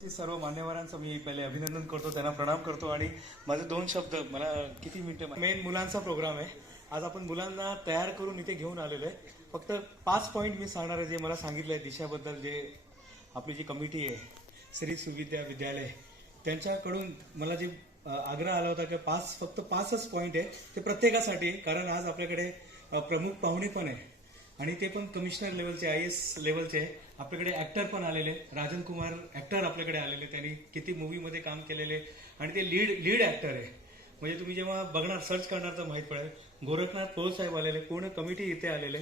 सर्व मान्यवरांचं मी पहिले अभिनंदन करतो, त्यांना प्रणाम करतो आणि माझे दोन शब्द मला किती मिनिटं मेन मुलांचा प्रोग्राम आहे. आज आपण मुलांना तयार करून इथे घेऊन आलेलो आहे. फक्त 5 पॉईंट मी सांगणार आहे जे मला सांगितलं आहे दिशाबद्दल. जे आपली जी कमिटी आहे श्री सुविद्या विद्यालय त्यांच्याकडून मला जे आग्रह आला होता की फक्त 5च पॉईंट आहे ते प्रत्येकासाठी आहे. कारण आज आपल्याकडे प्रमुख पाहुणे पण आहे आणि ते पण कमिशनर लेवलचे IAS लेवलचे. आपल्याकडे ऍक्टर पण आलेले, राजन कुमार ऍक्टर आपल्याकडे आलेले, त्यांनी किती मूवीमध्ये काम केलेले आणि ते लीड ऍक्टर आहे. म्हणजे तुम्ही जेव्हा बघणार सर्च करणार तर माहीत पडेल. गोरखनाथ पोळ साहेब आलेले, पूर्ण कमिटी इथे आलेले,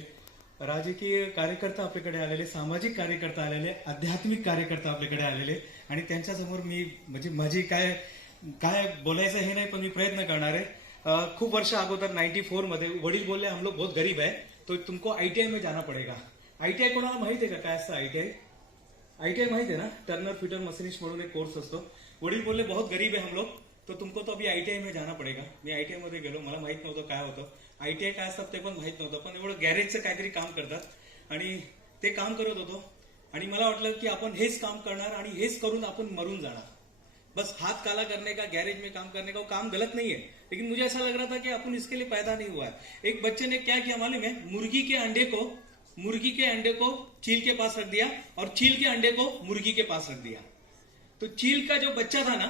राजकीय कार्यकर्ता आपल्याकडे आलेले, सामाजिक कार्यकर्ता आलेले, आध्यात्मिक कार्यकर्ता आपल्याकडे आलेले आणि त्यांच्यासमोर मी म्हणजे माझी काय बोलायचं हे नाही पण मी प्रयत्न करणार आहे. खूप वर्ष अगोदर 94 मध्ये वडील बोलले हम लोग बहुत गरीब है तो तुमको ITI में जाना पड़ेगा. ITI कोणाला माहिती आहे का काय असतं ITI माहिती आहे ना, टर्नर फिटर मशीनिस्ट म्हणून एक कोर्स असतो. वडील बोलले बहुत गरीब है हम लोग तो तुमको तो अभी ITI में जाना पड़ेगा. मी ITI मध्ये गेलो, मला माहित नव्हतं काय होतं ITI काय असतं ते पण माहित नव्हतं. पण एवढं गॅरेजचं काहीतरी काम करतात आणि ते काम करत होतो आणि मला वाटलं की आपण हेच काम करणार आणि हेच करून आपण मरून जाणार. बस हाथ काला करने का, गैरेज में काम करने का, वो काम गलत नहीं है, लेकिन मुझे ऐसा लग रहा था कि अपन इसके लिए पैदा नहीं हुआ है. एक बच्चे ने क्या किया मालूम है, मुर्गी के अंडे को चील के पास रख दिया और चील के अंडे को मुर्गी के पास रख दिया. तो चील का जो बच्चा था ना,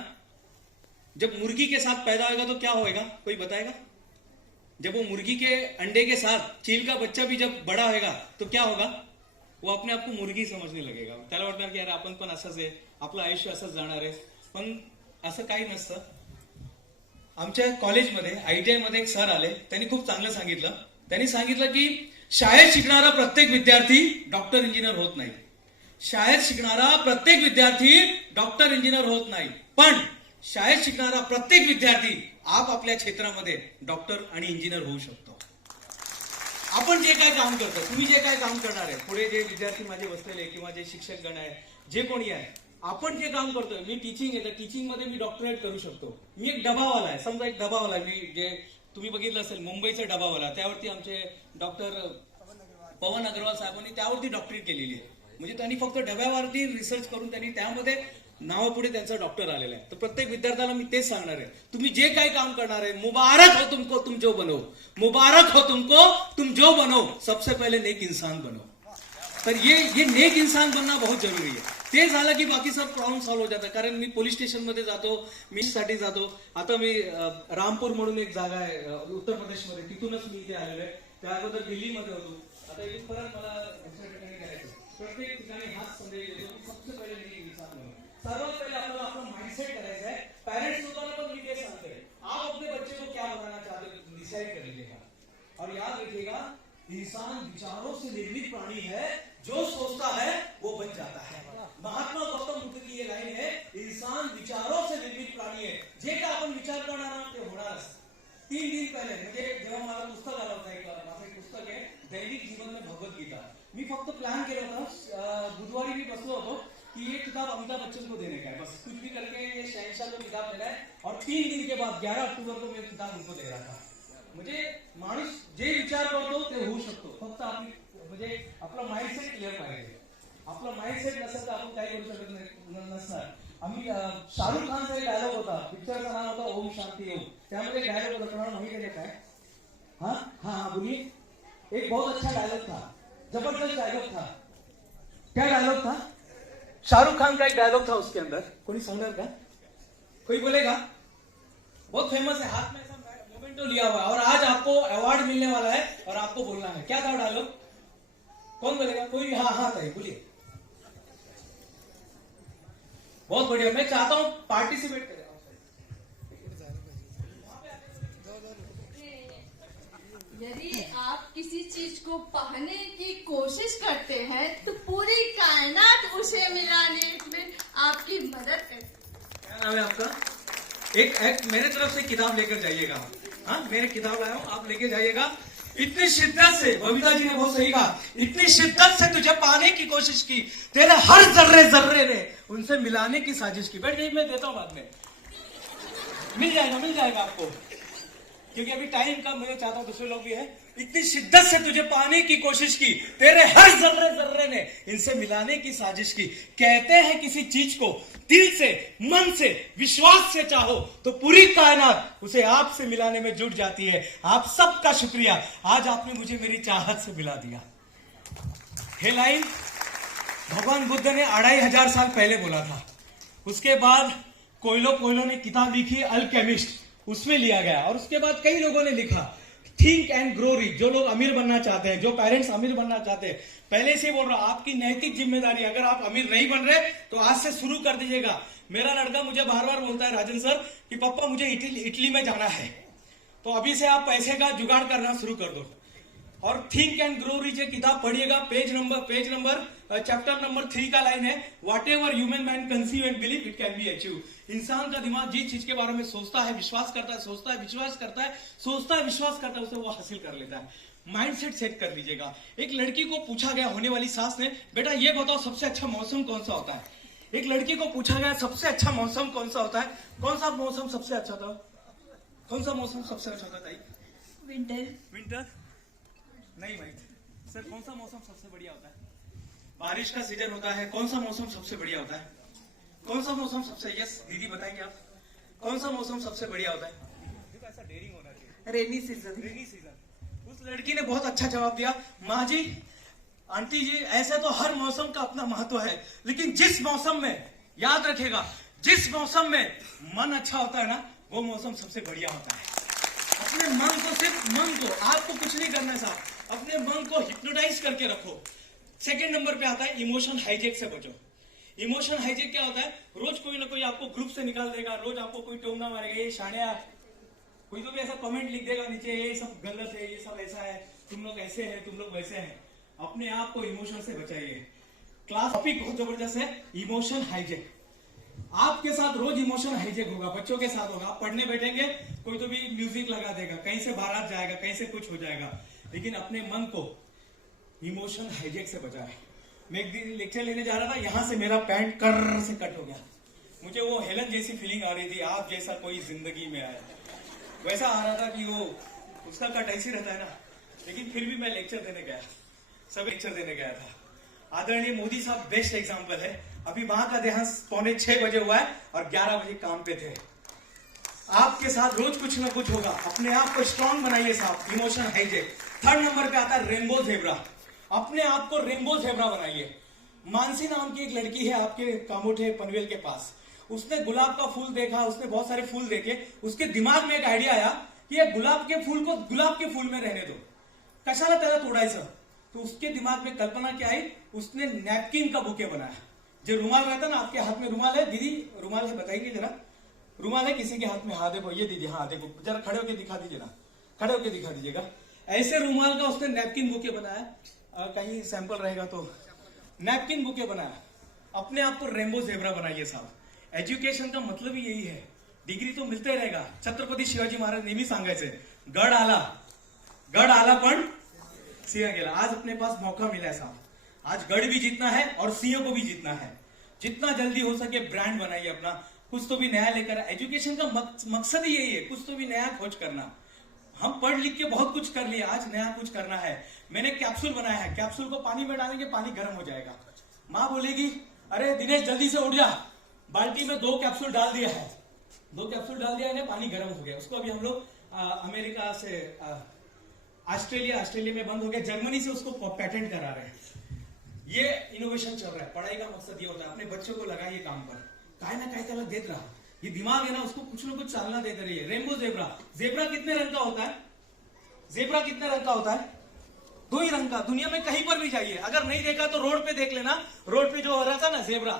जब मुर्गी के साथ पैदा होगा तो क्या होएगा, कोई बताएगा? जब वो मुर्गी के अंडे के साथ चील का बच्चा भी जब बड़ा होगा तो क्या होगा, वो अपने आप को मुर्गी समजने लगेगा. त्याला वाटणार की यार आपण पण असंच आहे, आपलं आयुष्य असंच जाणार आहे. पण असं काही नसतं. आमच्या कॉलेजमध्ये ITI मध्ये एक सर आले, त्यांनी खूप चांगलं सांगितलं. त्यांनी सांगितलं की शाळेत शिकणारा प्रत्येक विद्यार्थी डॉक्टर इंजिनियर होत नाही. शाळेत शिकणारा प्रत्येक विद्यार्थी डॉक्टर इंजिनियर होत नाही, पण शाळेत शिकणारा प्रत्येक विद्यार्थी आपल्या क्षेत्रामध्ये डॉक्टर आणि इंजिनियर होऊ शकतो. आपण जे काय काम करतो, तुम्ही जे काय काम करणार आहे, पुढे जे विद्यार्थी माझे बसलेले किंवा जे शिक्षक गण आहे, जे कोणी आहे, आपण जे काम करतोय, मी टीचिंग आहे तर टीचिंग मध्ये मी डॉक्टरेट करू शकतो. मी एक डबावाला आहे, समजा एक डबावाला आहे, मी जे तुम्ही बघितलं असेल मुंबईचा डबावाला, त्यावरती आमचे डॉक्टर पवन अग्रवाल साहेबांनी त्यावरती डॉक्टरेट केलेली आहे. म्हणजे त्यांनी फक्त डब्यावरती रिसर्च करून त्यांनी त्यामध्ये नावापुढे त्यांचा डॉक्टर आलेला आहे. तर प्रत्येक विद्यार्थ्याला मी तेच सांगणार आहे, तुम्ही जे काही काम करणार आहे, मुबारक हो तुमको तुम जो बनो, मुबारक हो तुमको तुम जो बनो, सबसे पहले नेक इंसान बनो. तर ये नेक इंसान बनना बहुत जरुरी आहे. ते झालं की बाकी सब प्रॉब्लेम सॉल्व्ह हो जातात. कारण मी पोलीस स्टेशन मध्ये जातो, मी साठी जातो. आता मी रामपूर म्हणून एक जागा आहे उत्तर प्रदेशमध्ये, तिथूनच मी इथे आलेलो आहे. त्या अगोदर दिल्लीमध्ये होतो. आता इथून परत मला दुसऱ्या ठिकाणी जायचं. प्रत्येक ठिकाणी हाच संदेश देतो की सबसे पहिले नेक इंसान बनो. सर्वात पहिले आपल्याला आपलं माइंडसेट करायचं आहे. पेरेंट्स लोकांना पण मी ते सांगतोय, आप अपने बच्चे को क्या बनाना चाहते हो डिसाइड कर लीजिएगा और याद रखिएगा, इंसान विचारों से निर्मित प्राणी है, जो सोचता है वो बन जाता है. महात्मा गौतम बुद्ध की ये लाइन है, इंसान विचारों से निर्मित प्राणी है. जे काय आपण विचार करणार आहोत ते होणारच. 3 दिन पहिले म्हणजे जेव्हा मला पुस्तक आलं होतं, माझं एक पुस्तक आहे दैनिक जीवन में भगवद्गीता. मी फक्त प्लान केलं होतं, बुधवारी मी बसलो होतो कि ये किताब अमिताभ बच्चन को देने का है, बस कुछ भी करके ये शहंशाह को किताब देना है. और 3 दिन के बाद 11 अक्टूबर को मैं किताब उनको दे रहा था. म्हणजे माणूस जे विचार करतो ते होऊ शकतो. फक्त आपली म्हणजे आपला माइंडसेट क्लिअर पाहिजे. आपला माइंडसेट नसेल तर आपण काही करू शकत नसणार. आम्ही शाहरुख खानचा एक डायलॉग होता, पिक्चरचं नाव होता ओम शांती ओम. त्यामध्ये एक डायलॉग होता, तुम्हाला माहिती आहे काय? हाँ बोलिए. एक बहुत अच्छा डायलॉग था, जबरदस्त डायलॉग था. क्या डायलॉग था? शाहरुख खान का एक डायलॉग था, उसके अंदर कोई सांगणार का? कोई बोलेगा? बहुत फेमस है, हाथ में ऐसा मोमेंटो लिया हुआ है और आज आपको अवार्ड मिलने वाला है और आपको बोलना है. क्या था डायलॉग? कौन बोलेगा? कोई? हाँ ताई बोलिए. बहुत बढ़िया. मैं चाहता हूं पार्टिसिपेट करें. यदि आप किसी चीज को पाने की कोशिश करते हैं तो पूरी कायनात उसे मिलाने में आपकी मदद करती है. क्या नाम है आपका? एक मेरे तरफ से किताब लेकर जाइएगा. हाँ, मेरे किताब लाया हूँ, आप लेके जाइएगा. इतनी शिद्दत से, बबीता जी ने बहुत सही कहा, इतनी शिद्दत से तुझे पाने की कोशिश की, तेरे हर जर्रे ने उनसे मिलाने की साजिश की. बैठ गई, मैं देता हूं बाद में. मिल जाएगा आपको, क्योंकि अभी टाइम कम, मैं चाहता हूं दूसरे लोग भी है. इतनी शिद्दत से तुझे पाने की कोशिश की, तेरे हर जर्रे जर्रे ने इनसे मिलाने की साजिश की। कहते हैं किसी चीज को दिल से, मन से, विश्वास से चाहो तो पूरी कायनात उसे आपसे मिलाने में जुट जाती है। आप सबका शुक्रिया, आज आपने मुझे मेरी चाहत से मिला दिया। ये लाइन भगवान बुद्ध ने 2500 साल पहले बोला था। उसके बाद कोयलो ने किताब लिखी अल्केमिस्ट, उसमें लिया गया। और उसके बाद कई लोगों ने लिखा थिंक एंड ग्रो रिच। जो लोग अमीर बनना चाहते हैं, जो पेरेंट्स अमीर बनना चाहते हैं, पहले से बोल रहा हूं, आपकी नैतिक जिम्मेदारी, अगर आप अमीर नहीं बन रहे तो आज से शुरू कर दीजिएगा। मेरा लड़का मुझे बार बार बोलता है, राजन सर, कि पापा मुझे इटली में जाना है, तो अभी से आप पैसे का जुगाड़ करना शुरू कर दो। और थिंक एंड ग्रो रिच किताब पढ़िएगा। चैप्टर नंबर 3 का लाइन है, what ever human man conceive and believe it can be achieve. इंसान का दिमाग जिस चीज के बारे में सोचता है, विश्वास करता है, सोचता है, विश्वास करता है, सोचता है, विश्वास करता है, उसे वो हासिल कर लेता है। माइंडसेट सेट कर लीजिएगा। एक लड़की को पूछा गया, होने वाली सास ने, बेटा ये बताओ सबसे अच्छा मौसम कौन सा होता है। एक लड़की को पूछा गया सबसे अच्छा मौसम कौन सा होता है, कौन सा मौसम सबसे अच्छा था, कौन सा मौसम सबसे अच्छा होता है? विंटर नहीं भाई सर, कौन सा मौसम सबसे बढ़िया होता है? बारिश का सीजन होता है। कौन सा मौसम सबसे बढ़िया होता है? कौन सा मौसम सबसे, यस दीदी बताएंगे आप, कौन सा मौसम सबसे बढ़िया होता है? ऐसा डेयरिंग होना चाहिए। Rainy season. Rainy season. उस लड़की ने बहुत अच्छा जवाब दिया, माँ जी, आंटी जी, ऐसे तो हर मौसम का अपना महत्व है, लेकिन जिस मौसम में, याद रखेगा, जिस मौसम में मन अच्छा होता है ना, वो मौसम सबसे बढ़िया होता है। अपने मन को, सिर्फ मन को, आपको कुछ नहीं करना है साहब, अपने मन को हिप्नोटाइज करके रखो। सेकंड नंबर पे आता है इमोशन हाईजेक से बचो। इमोशन हाईजेक क्या होता है? रोज कोई ना कोई आपको ग्रुप से निकाल देगा, रोज आपको कोई टोमना मारेगा, ये शानिया, कोई तो भी ऐसा कमेंट लिख देगा नीचे, ये सब गलत है, ये सब ऐसा है, तुम लोग ऐसे हैं, तुम लोग वैसे हैं। अपने आप को इमोशन से बचाइए। क्लास टॉपिक बहुत जबरदस्त है, इमोशन हाईजेक। आपके साथ रोज इमोशन हाईजेक होगा, बच्चों के साथ होगा। आप पढ़ने बैठेंगे, कोई तो भी म्यूजिक लगा देगा, कहीं से बारात जाएगा, कहीं से कुछ हो जाएगा, लेकिन अपने मन को इमोशन हाईजेक से बचाए। मैं एक दिन लेक्चर लेने जा रहा था, यहां से मेरा पैंट कर से कट हो गया। मुझे वो हेलन जैसी फीलिंग आ रही थी, आप जैसा कोई जिंदगी में आया, वैसा आ रहा था कि वो उसका कट ऐसी रहता है ना। लेकिन फिर भी मैं लेक्चर देने गया, सब लेक्चर देने गया था। आदरणीय मोदी साहब बेस्ट एग्जाम्पल है। अभी वहां का देहांत 6:45 बजे हुआ है और 11 बजे काम पे थे। आपके साथ रोज कुछ ना कुछ होगा, अपने आप को स्ट्रांग बनाइए साहब, इमोशन हाईजेक। थर्ड नंबर पे आता है रेनबो जेब्रा। अपने आप को रेनबो जेब्रा बनाइए। मानसी नाम की एक लड़की है आपके कामोठे पनवेल के पास, उसने गुलाब का फूल देखा, उसने बहुत सारे फूल देखे, उसके दिमाग में एक आइडिया आया कि ये गुलाब के फूल को गुलाब के फूल में रहने दो, कशाला त्याला तोड़ायचं। तो उसके दिमाग में कल्पना क्या आई, उसने नैपकिन का बुके बनाया। जो रुमाल रहता ना, आपके हाथ में रुमाल है दीदी, रुमाल है बताइए जरा, रुमाल है किसी के हाथ में? हाँ देखो, ये दीदी, हाँ देखो, जरा खड़े होकर दिखा दीजिए ना, खड़े होकर दिखा दीजिएगा। ऐसे रुमाल का उसने नैपकिन बुके बनाया। कहीं सैंपल रहेगा तो, नैपकिन बुके बनाया। अपने आप को रेनबो जेब्रा बनाइए साहब। एज्युकेशन का मतलब ही यही है, डिग्री तो मिलते रहेगा। छत्रपती शिवाजी महाराज नेहमी सांगायचे, गड आला पण सिंह गेला। आज अपने पास मौका मिला है साहब, आज गढ़ भी जीतना है और सिंह को भी जीतना है। जितना जल्दी हो सके ब्रांड बनाइए अपना, कुछ तो भी नया लेकर। एजुकेशन का मकसद ही यही है, कुछ तो भी नया खोज करना। हम पढ़ लिख के बहुत कुछ कर लिए, आज नया कुछ करना है। मैंने कैप्सूल बनाया है, कैप्सूल को पानी में डालेंगे, पानी गर्म हो जाएगा। माँ बोलेगी, अरे दिनेश जल्दी से उठ जा, बाल्टी में 2 कैप्सूल डाल दिया है, 2 कैप्सूल डाल दिया है, पानी गर्म हो गया। उसको अभी हम लोग अमेरिका से, ऑस्ट्रेलिया में बंद हो गया, जर्मनी से उसको पेटेंट करा रहे हैं। ये इनोवेशन चल रहा है। पढ़ाई का मकसद ये होता है, अपने बच्चों को लगाइए काम पर, काय ना काय त्याला देत रहा। ये दिमाग है ना, उसको कुछ ना कुछ चालना देते रहिए। Rainbow zebra. जेब्रा कितने रंग का होता है? जेब्रा कितने रंग का होता है? 2 ही रंग का। दुनिया में कहीं पर भी जाइए, अगर नहीं देखा तो रोड पे देख लेना। रोड पे जो हो रहा था ना जेब्रा,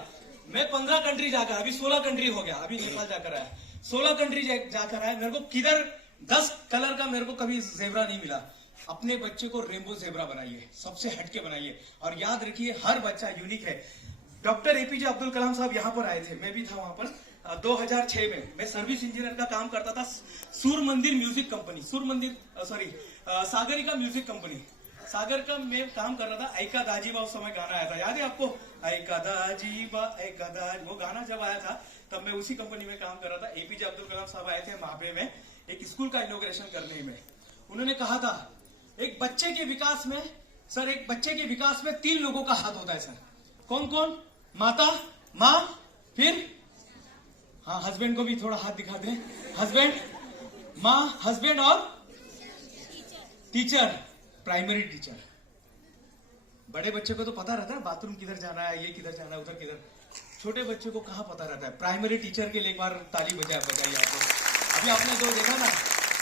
मैं 15 कंट्री जाकर, अभी 16 कंट्री हो गया, अभी नेपाल जाकर आया, 16 कंट्री जाकर आया। मेरे को किधर 10 कलर का मेरे को कभी जेब्रा नहीं मिला। अपने बच्चे को रेनबो जेब्रा बनाइए, सबसे हटके बनाइए। और याद रखिए, हर बच्चा यूनिक है। डॉक्टर एपीजे अब्दुल कलाम साहब यहाँ पर आए थे, मैं भी था वहां पर 2006 में। मैं सर्विस इंजीनियर का काम करता था Sur Mandir music company, Sagarika music company, Sagar का मैं काम कर रहा था। ऐका दाजीबा उस समय गाना आया था, याद है आपको? ऐका दाजीबा, ऐका दाजी, वो गाना जब आया था तब मैं उसी कंपनी में काम कर रहा था। एपीजे अब्दुल कलाम साहब आए थे महाबे में एक स्कूल का इनॉग्रेशन करने में। उन्होंने कहा था, एक बच्चे के विकास में सर, एक बच्चे के विकास में 3 लोगों का हाथ होता है सर। कौन कौन? माता, माँ, फिर हाँ हस्बैंड को भी थोड़ा हाथ दिखा दें। हस्बैंड, माँ, हस्बैंड और टीचर, प्राइमरी टीचर। बड़े बच्चे को तो पता रहता है बाथरूम किधर जाना है, ये किधर जाना है, उधर किधर। छोटे बच्चे को कहाँ पता रहता है? प्राइमरी टीचर के लिए एक बार ताली बजाइए आपको। अभी आपने जो देखा ना,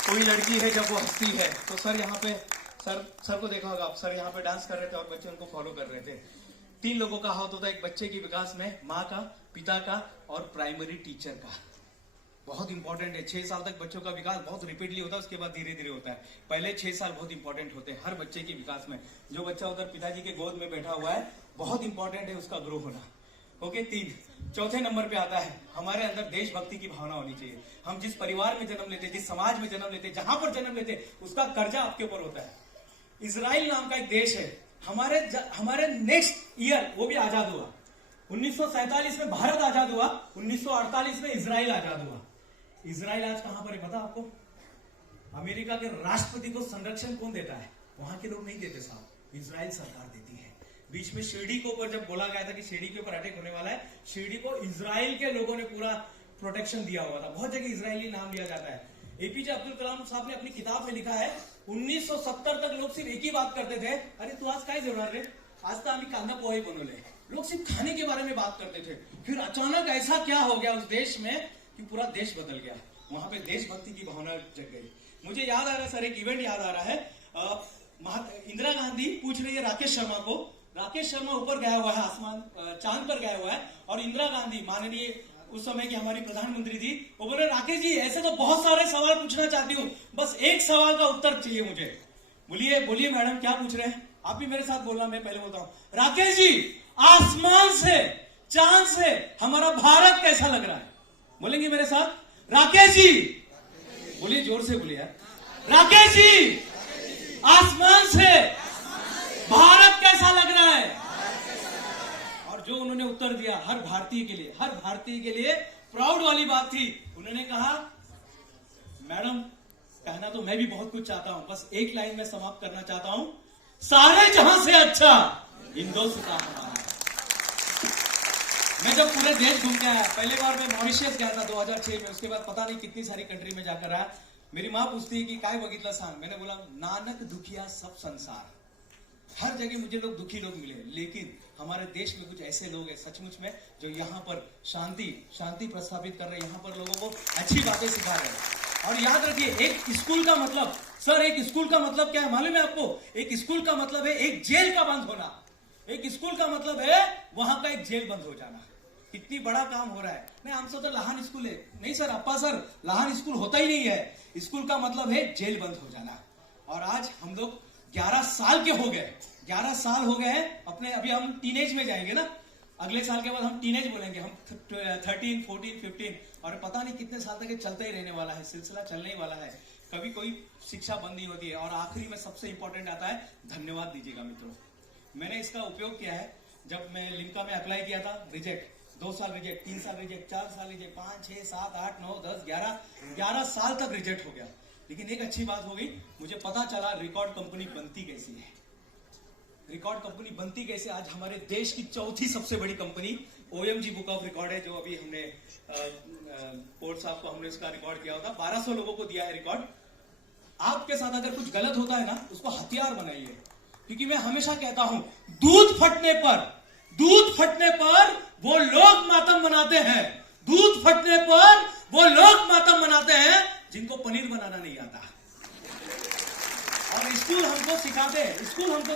कोई लड़की है जब वो हंसती है तो सर यहाँ पे सर को देखा होगा आप, सर यहाँ पे डांस कर रहे थे और बच्चे उनको फॉलो कर रहे थे। 3 लोगों का हाथ होता है एक बच्चे के विकास में, माँ का, पिता का और प्राइमरी टीचर का। बहुत इंपॉर्टेंट है। 6 साल तक बच्चों का विकास बहुत रिपीटली होता है, उसके बाद धीरे धीरे होता है। पहले 6 साल बहुत इंपॉर्टेंट होते हैं हर बच्चे के विकास में। जो बच्चा उधर पिताजी के गोद में बैठा हुआ है, बहुत इंपॉर्टेंट है उसका ग्रो होना। ओके, 3। चौथे नंबर पे आता है हमारे अंदर देशभक्ति की भावना होनी चाहिए। हम जिस परिवार में जन्म लेते, जिस समाज में जन्म लेते, जहां पर जन्म लेते, उसका कर्जा आपके ऊपर होता है। इजराइल नाम का एक देश है, हमारे नेक्स्ट ईयर वो भी आजाद हुआ। 1947 में भारत आजाद हुआ, 1948 में इजराइल आजाद हुआ। इजराइल आज कहां पर है पता आपको? अमेरिका के राष्ट्रपति को संरक्षण कौन देता है? वहां के लोग नहीं देते साहब, इजराइल सरकार देती है। बीच में शिरडी के ऊपर जब बोला गया था कि शिरडी के ऊपर अटैक होने वाला है, शिरडी को इजराइल के लोगों ने पूरा प्रोटेक्शन दिया हुआ था। बहुत जगह इजरायली नाम लिया जाता है। एपीजे अब्दुल कलाम साहब ने अपनी किताब में लिखा है 1970 तक लोग सिर्फ एक ही बात करते थे, अरे तू आज काय जेवणार रे, आज तो आम्ही कांदा पोहे बनवले। लोग सिर्फ खाने के बारे में बात करते थे। फिर अचानक ऐसा क्या हो गया उस देश में कि पूरा देश बदल गया। वहां पे देशभक्ति की भावना जग गई। मुझे याद आ रहा है सर, एक इवेंट याद आ रहा है। इंदिरा गांधी पूछ रही है राकेश शर्मा को, राकेश शर्मा ऊपर गया हुआ है, आसमान चांद पर गया हुआ है, और इंदिरा गांधी माननीय उस समय की हमारी प्रधानमंत्री थी, वो बोले राकेश जी ऐसे तो बहुत सारे सवाल पूछना चाहती हूँ, बस एक सवाल का उत्तर चाहिए मुझे। बोलिए मैडम क्या पूछ रहे हैं? आप भी मेरे साथ बोलना, मैं पहले बोलता हूँ। राकेश जी, आसमान से, चांद से हमारा भारत कैसा लग रहा है? बोलेंगे मेरे साथ? राकेश जी बोलिए, जोर से बोलिए यार। राकेश जी, आसमान से भारत कैसा लग रहा है? और जो उन्होंने उत्तर दिया, हर भारतीय के लिए प्राउड वाली बात थी। उन्होंने कहा मैडम, कहना तो मैं भी बहुत कुछ चाहता हूं, बस एक लाइन में समाप्त करना चाहता हूं, सारे जहां से अच्छा हिंदुस्तान हमारा। मैं जब पूरे देश घूम के आया, पहले बार मैं मॉरिशस गया था 2006 में, उसके बाद पता नहीं कितनी सारी कंट्री में जाकर आया। मेरी माँ पूछती है कि काय बघितलं सांग, मैंने बोला नानक दुखिया सब संसार। हर जगह मुझे दुखी लोग मिले, लेकिन हमारे देश में कुछ ऐसे लोग हैं सचमुच में जो यहाँ पर शांति प्रस्थापित कर रहे हैं, यहाँ पर लोगों को अच्छी बातें सिखा रहे हैं। और याद रखिए, एक स्कूल का मतलब, सर एक स्कूल का मतलब क्या है मालूम है आपको? एक स्कूल का मतलब है एक जेल का बंद होना। एक स्कूल का मतलब है वहां का एक जेल बंद हो जाना। कितनी बड़ा काम हो रहा है। नहीं, हमसे तो लहान स्कूल है। नहीं सर, अप्पा सर, लहान स्कूल होता ही नहीं है। स्कूल का मतलब है जेल बंद हो जाना। और आज हम लोग 11 साल के हो गए, 11 साल हो गए हैं अपने। अभी हम टीनेज में जाएंगे ना, अगले साल के बाद हम टीनेज बोलेंगे, हम 13, 14, 15, और पता नहीं कितने साल तक चलता ही रहने वाला है, सिलसिला चलने ही वाला है। कभी कोई शिक्षा बंद नहीं होती है। और आखिरी में सबसे इंपॉर्टेंट आता है, धन्यवाद दीजिएगा मित्रों। मैंने इसका उपयोग किया है। जब मैं लिम्का में अप्लाई किया था, रिजेक्ट, 2 साल रिजेक्ट, 3 साल रिजेक्ट, 4 साल रिजेक्ट, 5, 6, 7, 8, 9, 10, 11 साल तक रिजेक्ट हो गया। लेकिन एक अच्छी बात हो गई, मुझे पता चला रिकॉर्ड कंपनी बनती कैसी है। रिकॉर्ड कंपनी बनती कैसे? आज हमारे देश की 4थी सबसे बड़ी company OMG book of record है, जो अभी हमने पोर्ट साहब को हमने उसका रिकॉर्ड किया होता, 1200 लोगों को दिया है रिकॉर्ड। आपके साथ अगर कुछ गलत होता है ना, उसको हथियार बनाइए। क्योंकि मैं हमेशा कहता हूं, दूध फटने पर वो लोग मातम मनाते हैं। दूध फटने पर वो लोग मातम मनाते हैं जिनको पनीर बनाना नहीं आता। और स्कूल हमको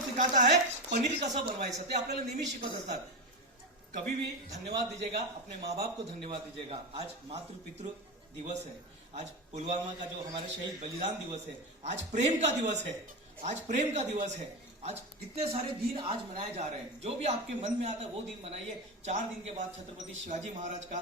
सिखाता है पनीर कसं बनवायचं, ते आपल्याला नेहमी शिकवत असतात। कभी भी धन्यवाद दीजिएगा, अपने माँ बाप को धन्यवाद दीजिएगा। आज मातृ पितृ दिवस है, आज पुलवामा का जो हमारे शहीद बलिदान दिवस है, आज प्रेम का दिवस है। आज कितने सारे दिन आज मनाए जा रहे हैं। जो भी आपके मन में आता है वो दिन मनाइए। 4 दिन के बाद छत्रपति शिवाजी महाराज का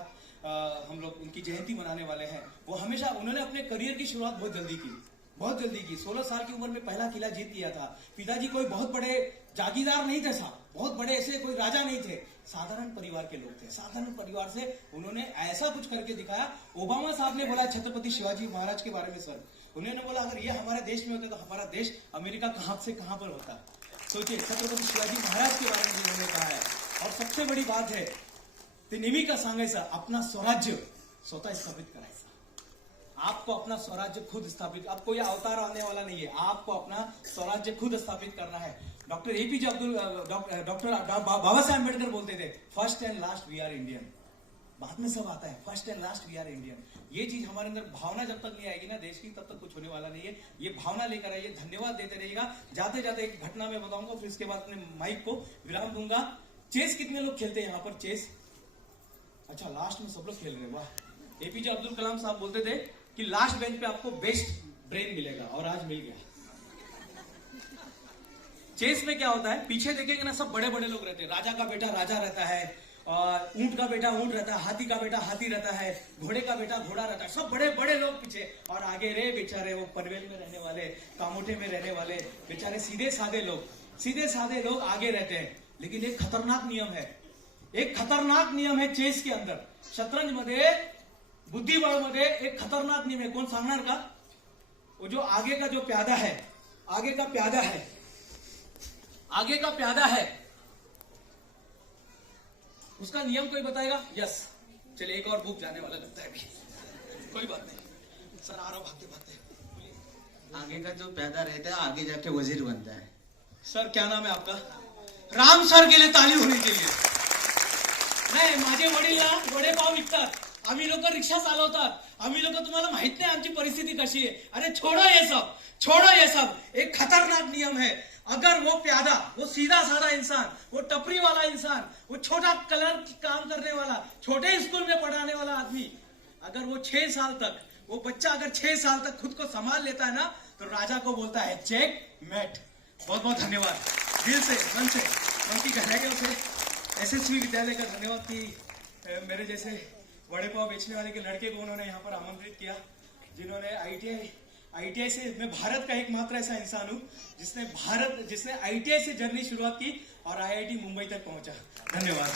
हम लोग उनकी जयंती मनाने वाले हैं। वो हमेशा, उन्होंने अपने करियर की शुरुआत बहुत जल्दी की। 16 साल की उम्र में पहला किला जीत लिया था। पिताजी कोई बहुत बड़े जागीरदार नहीं थे साहब, बहुत बड़े ऐसे कोई राजा नहीं थे। साधारण परिवार के लोग थे, साधारण परिवार से उन्होंने ऐसा कुछ करके दिखाया। ओबामा साहब ने बोला छत्रपति शिवाजी महाराज के बारे में सर, उन्होंने बोला अगर ये हमारे देश में होता तो हमारा देश अमेरिका कहां से कहां पर होता। सोचिए, छत्रपति शिवाजी महाराज के बारे में उन्होंने कहा है। और सबसे बड़ी बात है, ते नेहमी का सांगायचं अपना स्वराज्य स्वतः स्थापित करायचा। आपको अपना स्वराज्य खुद स्थापित, अब कोई अवतार आने वाला नहीं है, आपको अपना स्वराज्य खुद स्थापित करना है। Doctor APJ doctor Baba Saheb Ambedkar बोलते थे first and last we are Indian. बाद में सब आता है, first and last we are Indian. ये चीज हमारे अंदर भावना जब तक नहीं आएगी ना देश की, तब तक कुछ होने वाला नहीं है। ये भावना लेकर आइए, धन्यवाद देते रहिएगा। जाते जाते एक घटना मैं बताऊंगा, फिर इसके बाद अपने माइक को विराम दूंगा। चेस कितने लोग खेलते हैं यहाँ पर चेस? अच्छा, लास्ट में सब लोग खेल रहे हैं, वाह। एपीजे अब्दुल कलाम साहब बोलते थे कि लास्ट बेंच पे आपको बेस्ट ब्रेन मिलेगा, और आज मिल गया। चेस में क्या होता है, पीछे देखेंगे ना सब बड़े बड़े लोग रहते हैं। राजा का बेटा राजा रहता है, और ऊंट का बेटा ऊंट रहता है, हाथी का बेटा हाथी रहता है, घोड़े का बेटा घोड़ा रहता है, सब बड़े बड़े लोग पीछे। और आगे रे बेचारे वो पनवेल में रहने वाले, कामोठे में रहने वाले बेचारे सीधे साधे लोग आगे रहते हैं। लेकिन एक खतरनाक नियम है, एक खतरनाक नियम है चेस के अंदर, शतरंज मध्ये, बुद्धिबळ मध्ये एक खतरनाक नियम है। कौन सांगणार का? वो जो आगे का जो प्यादा है, आगे का प्यादा है, आगे का प्यादा है, उसका नियम कोई बताएगा? यस, चलिए एक और बुक जाने वाला लगता है अभी, कोई बात नहीं सर, आ रहा हूं भागते भागते। आगे का जो प्यादा रहता है आगे जाके वजीर बनता है। सर क्या नाम है आपका? राम सर के लिए ताली होनी चाहिए। नाही, माझे वडील ना वडेपाव विकतात, आम्ही लोक रिक्षा चालवतात, आम्ही लोक, तुम्हाला माहित नाही आमची परिस्थिती कशी है। अरे छोड़ो ये सब, छोड़ो ये सब। एक खतरनाक नियम है, अगर वो प्यादा, वो सीधा साधा इंसान, वो टपरी वाला इंसान, वो छोटा कलर काम करने वाला, छोटे स्कूल में पढ़ाने वाला आदमी, अगर वो 6 साल तक, वो बच्चा अगर 6 साल तक खुद को संभाल लेता है ना, तो राजा को बोलता है चेक मेट। बहुत बहुत धन्यवाद, दिल से, मन की गहराइयों से एसएसवी विद्यालय का धन्यवाद कि मेरे जैसे वड़े पाव बेचने वाले के लड़के को उन्होंने यहाँ पर आमंत्रित किया, जिन्होंने आईटीआई से, मैं भारत का एकमात्र ऐसा इंसान हूँ जिसने आईटीआई से जर्नी शुरुआत की और आईआईटी मुंबई तक पहुंचा। धन्यवाद।